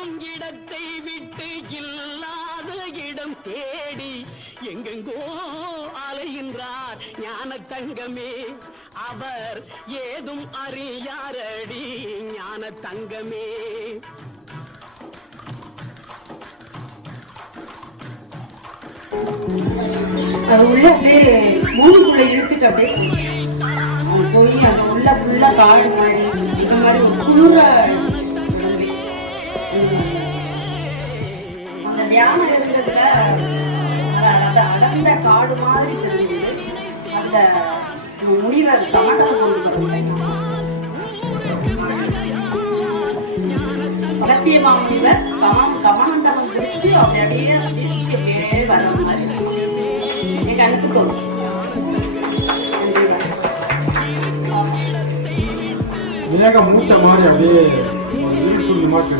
இருக்கும் இடத்தை விட்டு இல்லாத இடம் தேடி எங்கெங்கோ அலைகின்றார் ஞான தங்கமே. அவர் ஏதும் அறியாரடி ஞான தங்கமே. அது உள்ள அப்படியே மூணுக்குள்ள இழுத்துட்டு அப்படியே போய் அது உள்ள ஃபுல்லா காடு மாதிரி இந்த மாதிரி ஒரு குளிர அந்த தியானம் இருந்ததுல அந்த அடர்ந்த காடு மாதிரி தெரிஞ்சது. அந்த முனிவர் கமண்டலம் அகத்தியமா முனிவர் கமண்டலம் பிடிச்சு அப்படியே அப்படியே வர மாதிரி என் கண்ணுக்கு தோணுச்சு. மூட்டை மாதிரி அப்படியே சொல்லி மாற்று